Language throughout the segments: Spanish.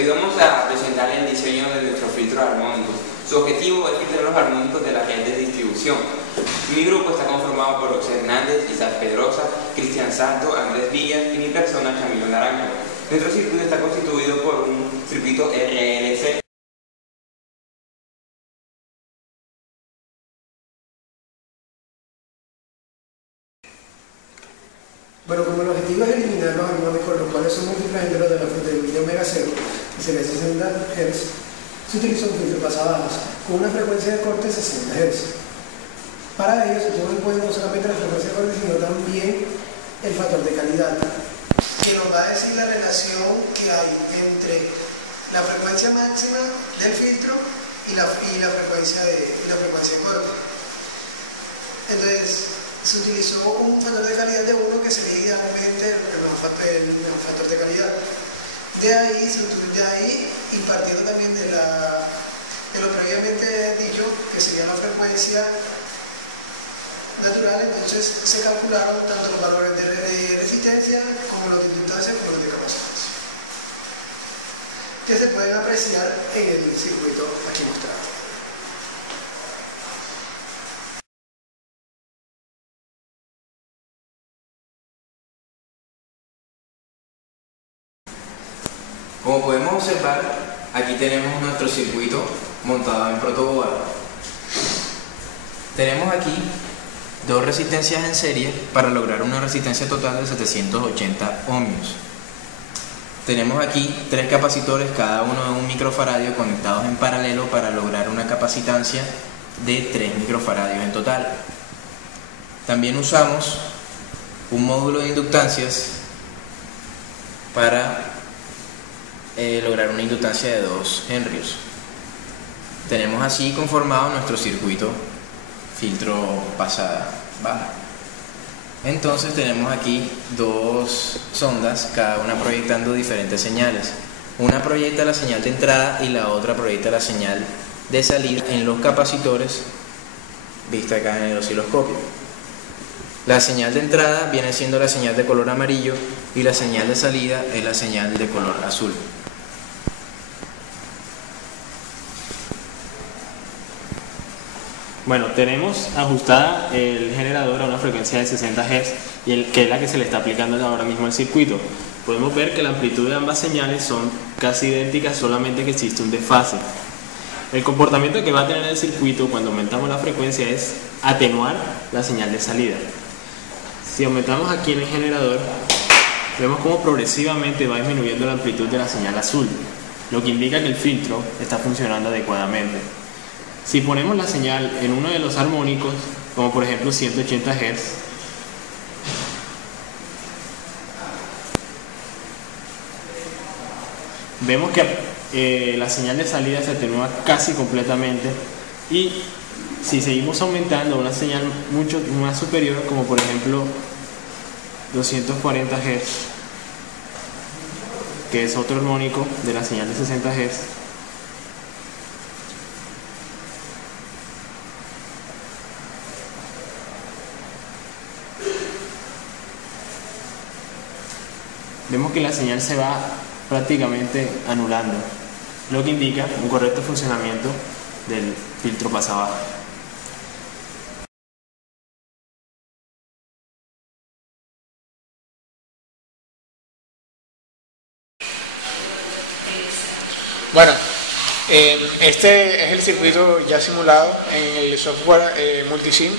Hoy vamos a presentar el diseño de nuestros filtros armónicos. Su objetivo es filtrar los armónicos de la red de distribución. Mi grupo está conformado por José Hernández, Isaac Pedrosa, Cristian Santo, Andrés Villas y mi persona, Camilo Naranjo. Nuestro circuito está constituido por un circuito RLC. Bueno, como el objetivo es eliminar los armónicos, los cuales son múltiples entre los de la frecuencia omega 0 y sería 60 Hz, se utiliza un filtro pasabandas con una frecuencia de corte de 60 Hz. Para ello se toma en cuenta no solamente la frecuencia de corte, sino también el factor de calidad, que nos va a decir la relación que hay entre la frecuencia máxima del filtro y la frecuencia de corte. Entonces, se utilizó un factor de calidad de 1 que sería idealmente el mejor factor de calidad. De ahí, y partiendo también de lo previamente dicho, que sería la frecuencia natural, entonces se calcularon tanto los valores de resistencia como los de inductancia como los de capacitancia, que se pueden apreciar en el circuito aquí mostrado. Como podemos observar, aquí tenemos nuestro circuito montado en protoboard. Tenemos aquí dos resistencias en serie para lograr una resistencia total de 780 ohmios. Tenemos aquí tres capacitores, cada uno de 1 microfaradio, conectados en paralelo para lograr una capacitancia de 3 microfaradios en total. También usamos un módulo de inductancias para lograr una inductancia de 2 henrios. Tenemos así conformado nuestro circuito filtro pasada baja. Entonces tenemos aquí dos sondas, cada una proyectando diferentes señales. Una proyecta la señal de entrada y la otra proyecta la señal de salida en los capacitores, vista acá en el osciloscopio. La señal de entrada viene siendo la señal de color amarillo y la señal de salida es la señal de color azul. Bueno, tenemos ajustada el generador a una frecuencia de 60 Hz, que es la que se le está aplicando ahora mismo al circuito. Podemos ver que la amplitud de ambas señales son casi idénticas, solamente que existe un desfase. El comportamiento que va a tener el circuito cuando aumentamos la frecuencia es atenuar la señal de salida. Si aumentamos aquí en el generador, vemos cómo progresivamente va disminuyendo la amplitud de la señal azul, lo que indica que el filtro está funcionando adecuadamente. Si ponemos la señal en uno de los armónicos, como por ejemplo 180 Hz, vemos que la señal de salida se atenúa casi completamente, y si seguimos aumentando a una señal mucho más superior, como por ejemplo 240 Hz, que es otro armónico de la señal de 60 Hz, vemos que la señal se va prácticamente anulando, lo que indica un correcto funcionamiento del filtro pasabaja. Bueno, este es el circuito ya simulado en el software Multisim.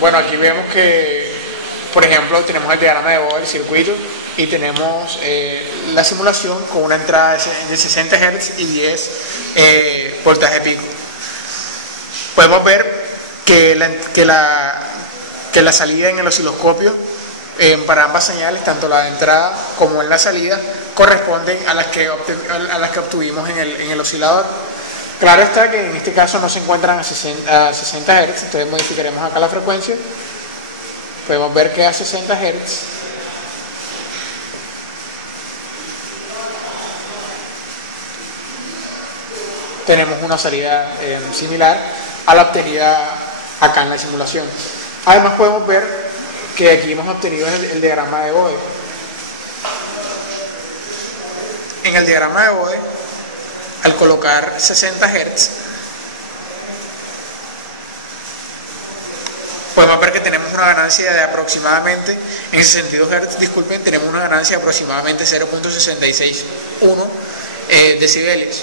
Bueno, aquí vemos que, por ejemplo, tenemos el diagrama de Bode del circuito y tenemos la simulación con una entrada de 60 Hz y 10 voltaje pico. Podemos ver que la salida en el osciloscopio para ambas señales, tanto la de entrada como en la salida, corresponden a las que obtuvimos en el oscilador. Claro está que en este caso no se encuentran a 60 Hz, entonces modificaremos acá la frecuencia. Podemos ver que a 60 Hz tenemos una salida similar a la obtenida acá en la simulación. Además podemos ver que aquí hemos obtenido el diagrama de Bode. en el diagrama de Bode, al colocar 60 Hz, podemos ver que tenemos una ganancia de aproximadamente, en 62 Hz, disculpen, tenemos una ganancia de aproximadamente 0.661 decibelios,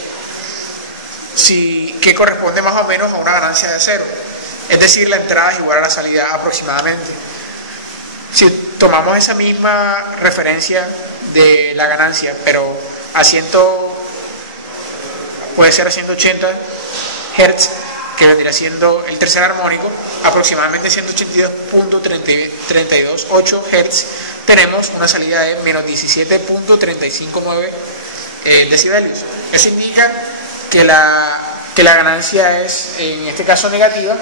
que corresponde más o menos a una ganancia de 0, es decir, la entrada es igual a la salida aproximadamente. Si tomamos esa misma referencia de la ganancia, pero puede ser a 180 Hz, que vendría siendo el tercer armónico, aproximadamente 182.328 Hz, tenemos una salida de menos 17.359 decibelios. Eso indica que la ganancia es, en este caso, negativa.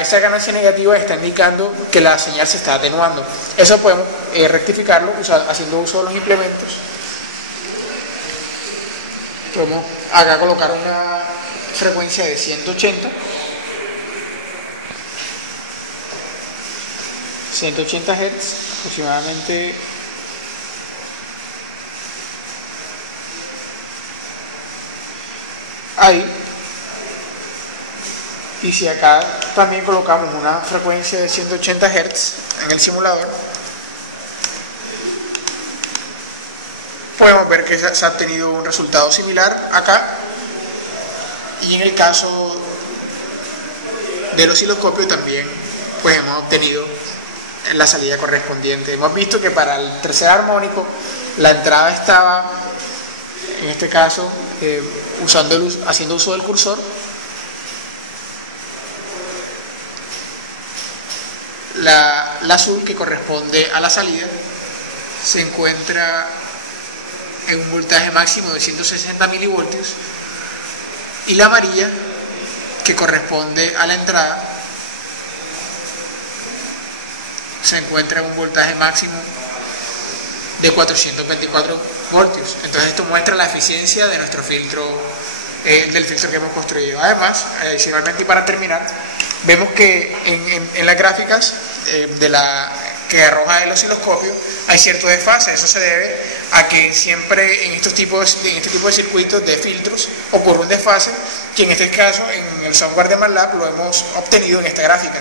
Esa ganancia negativa está indicando que la señal se está atenuando. Eso podemos rectificarlo haciendo uso de los implementos. Podemos acá colocar una frecuencia de 180 Hz aproximadamente. Ahí. Y si acá también colocamos una frecuencia de 180 Hz en el simulador, podemos ver que se ha obtenido un resultado similar acá, y en el caso del osciloscopio también pues hemos obtenido la salida correspondiente. Hemos visto que para el tercer armónico la entrada estaba, en este caso, haciendo uso del cursor. La azul, que corresponde a la salida, se encuentra en un voltaje máximo de 160 milivoltios, y la amarilla, que corresponde a la entrada, se encuentra en un voltaje máximo de 424 voltios. Entonces esto muestra la eficiencia de nuestro filtro, del filtro que hemos construido. Además, adicionalmente, y para terminar, vemos que en las gráficas que arroja el osciloscopio hay cierto desfase. Eso se debe a que siempre en este tipo de circuitos de filtros ocurre un desfase, que en este caso en el software de MATLAB lo hemos obtenido en esta gráfica.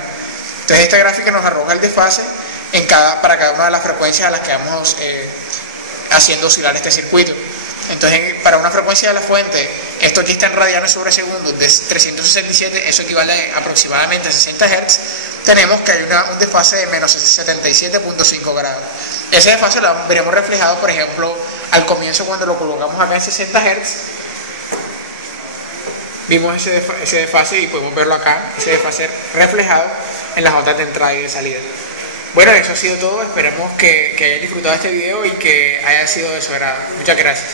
Entonces esta gráfica nos arroja el desfase para cada una de las frecuencias a las que vamos haciendo oscilar este circuito. Entonces, para una frecuencia de la fuente, esto aquí está en radianes sobre segundo, de 367, eso equivale aproximadamente a 60 Hz, tenemos que hay un desfase de menos 77.5 grados. Ese desfase lo veremos reflejado, por ejemplo, al comienzo, cuando lo colocamos acá en 60 Hz, vimos ese desfase, y podemos verlo acá, ese desfase reflejado en las ondas de entrada y de salida. Bueno, eso ha sido todo. Esperamos que hayan disfrutado este video y que haya sido de su agrado. Muchas gracias.